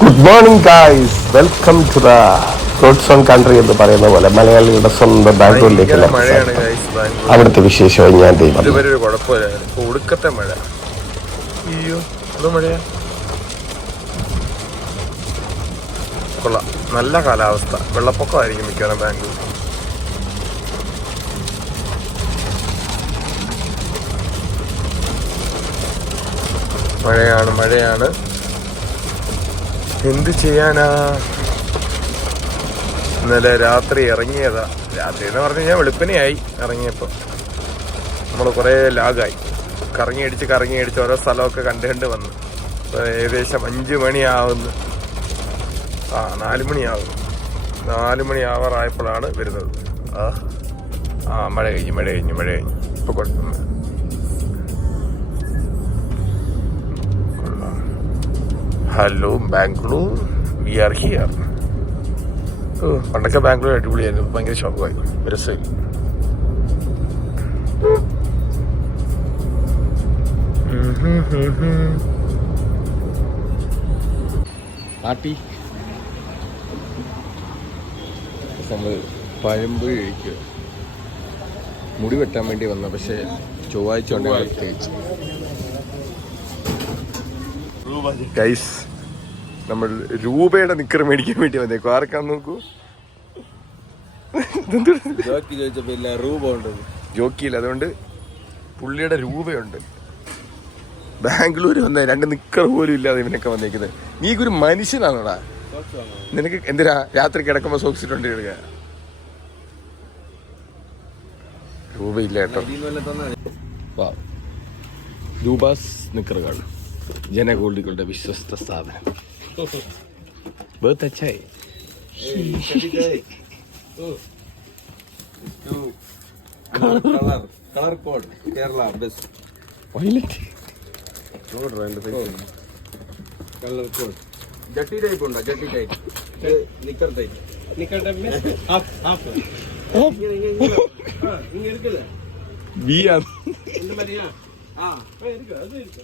Good morning guys welcome to the roads on country എന്ന് പറയുന്ന പോലെ മലയാളികളുടെ സ്വന്തം ബാംഗ്ലൂരിലേക്ക് അവിടുത്തെ വിശേഷവും ഞാൻ ഒടുക്കത്തെ മഴ. അയ്യോ അത് മഴയാ? കൊള്ളാം. നല്ല കാലാവസ്ഥ. വെള്ളപ്പൊക്കമായിരിക്കും മിക്കവാറും ബാംഗ്ലൂർ. മഴയാണ് മഴയാണ്. എന്ത് ചെയ്യാനാ? ഇന്നലെ രാത്രി ഇറങ്ങിയതാ. രാത്രി എന്ന് പറഞ്ഞു കഴിഞ്ഞാൽ വെളുപ്പിനെയായി ഇറങ്ങിയപ്പോൾ നമ്മൾ കുറേ ലാഗായി. കറങ്ങി അടിച്ച് കറങ്ങി അടിച്ച് ഓരോ സ്ഥലമൊക്കെ കണ്ട് കണ്ട് വന്നു ഏകദേശം അഞ്ച് മണിയാവുന്നു. ആ നാല് മണിയാവുന്നു. നാല് മണി ആവാറായപ്പോഴാണ് വരുന്നത്. ആ ആ മഴ കഴിഞ്ഞു മഴ കഴിഞ്ഞു മഴ കഴിഞ്ഞു. ഇപ്പോൾ കുഴപ്പമില്ല hello Bangalore we are here പണ്ടൊക്കെ ബാംഗ്ലൂർ അടിപൊളിയായിരുന്നു. ഭയങ്കര ഷോക്കായി രസമായി. പാട്ടി നമ്മൾ പഴമ്പ് കഴിക്കുക. മുടി വെട്ടാൻ വേണ്ടി വന്ന പക്ഷേ ചൊവ്വാഴ്ച കൊണ്ട് തേച്ച് ഗൈസ് നമ്മൾ രൂപയുടെ നിക്കർ മേടിക്കാൻ വേണ്ടി വന്നേക്കും. ആർക്കാന്ന് നോക്കൂ? ജോക്കി ചോദിച്ചപ്പോ ഇല്ല രൂപ ഉണ്ട് ജോക്കിയില്ല അതുകൊണ്ട് പുള്ളിയുടെ രൂപയുണ്ട്. ബാംഗ്ലൂർ വന്ന രണ്ട് നിക്കർ പോലും ഇല്ലാതെ ഇവനൊക്കെ വന്നേക്കുന്നത്. നീ ഒരു മനുഷ്യനാണോടാ? നിനക്ക് എന്തിനാ രാത്രി കിടക്കുമ്പോ സോക്സ് ഇട്ടോണ്ട് രൂപയില്ല കേട്ടോ. രൂപാസ് നിക്കറുകൾ. ജനഗോൾഡികളുടെ വിശ്വസ്ത സ്ഥാപനം ബഹുത്ത് അച്ചായി colour code Kerala best violet colour code ജട്ടി ടൈപ്പ് ഉണ്ടോ ജട്ടി ടൈപ്പ് നിക്കർ ടൈപ്പ് നിക്കർ ടൈപ്പ് ഹാഫ് ഹാഫ് இங்க இங்க இங்க இங்க இருக்குது ബി ആണ് இந்த மாதிரியா ஆ இருக்கு அது இருக்கு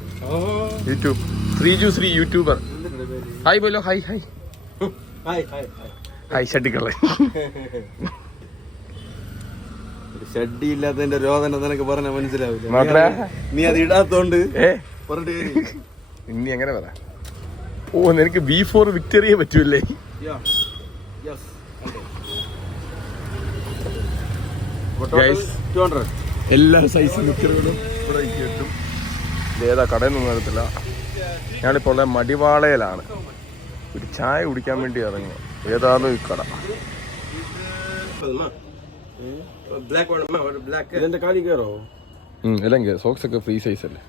YouTube. Sreeju Sree YouTuber. Hi ബോലോ hi hi. Hi ഷഡിക്കളെ ഷഡി ഇല്ലാത്തതിന്റെ രോദന നിനക്ക് പറഞ്ഞ മനസ്സിലാവില്ല. നീ അത് ഇടാത്തോണ്ട് ഇനി എങ്ങനെ പറ? ഓ നിനക്ക് ബി ഫോർ വിക്ടറിയെ പറ്റൂല്ലേ? എല്ലാ സൈസ് വിക്ടറികളും ഇവിടെ കിട്ടും. ഏതാ കടയിൽ നിന്നും അറിയത്തില്ല ഞാനിപ്പോൾ ഉള്ള മടിവാളയിലാണ്. ഒരു ചായ കുടിക്കാൻ വേണ്ടി ഇറങ്ങി ഏതാന്ന് ഈ കട. അല്ലെങ്കിൽ സോക്സ് ഒക്കെ ഫ്രീ സൈസ് അല്ലേ?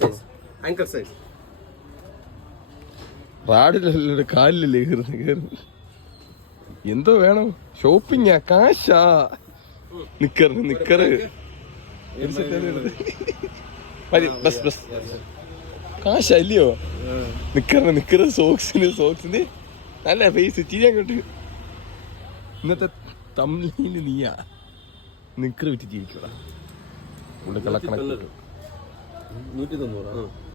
സൈസ് ആങ്കർ സൈസ് റാഡിലല്ലേ കാലിലല്ലേ കയറുന്നു കയറുന്നു എന്തോ വേണം? ഷോപ്പിംഗ് കാശാ. നിക്കറ് നിക്കറ്. മതി ബസ് ബസ്. കാശാ ഇല്ലയോ നിക്കറ നിക്കറ് സോക്സിന് സോക്സിന്. നല്ല ഫേസ് ചിരി അങ്ങോട്ട്. ഇന്നത്തെ തമിഴിൽ നീയാ. നിക്കറ് വിറ്റ് ജീവിക്കടാ ഉള്ളിൽ കള്ളക്കണക്ക്. നൂറ്റി തൊണ്ണൂറ്